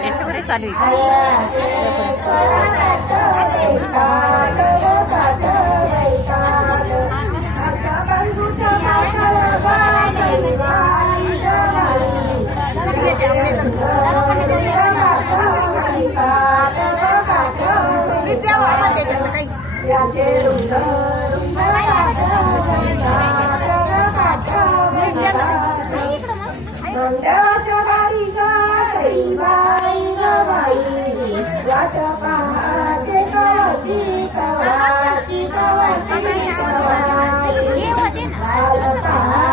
याच्याकडे चालू आहे. याचे रुंद रुंद मंडळाच्या गाडीचा सईबाई गबाई वाट पहाते कवाची कवाची कवाची कवाई वाट पहाते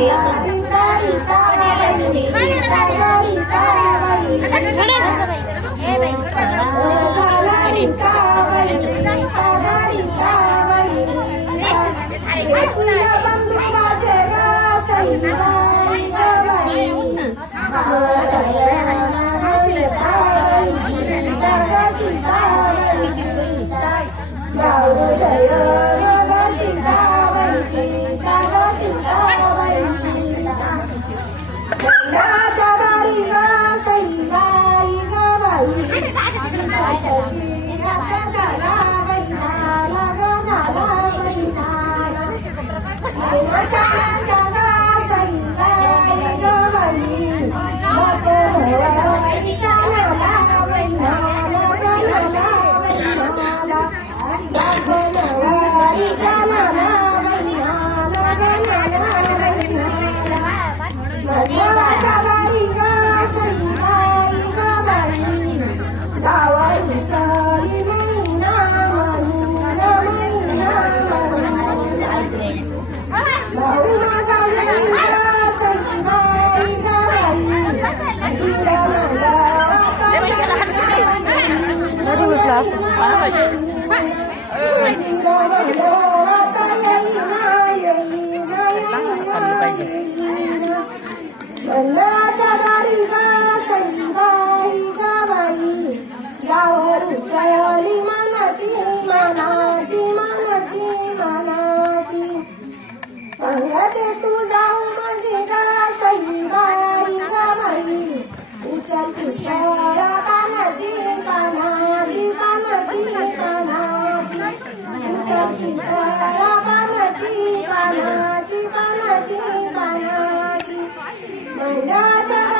బంధు सांगते तू जाऊ माझी गा संबाई गावाई उचल तुझ्या कानाची कानाची कानाची कानाची उचल तुझ्या कानाची कानाची कानाची कानाची मंडळाच्या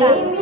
Viva.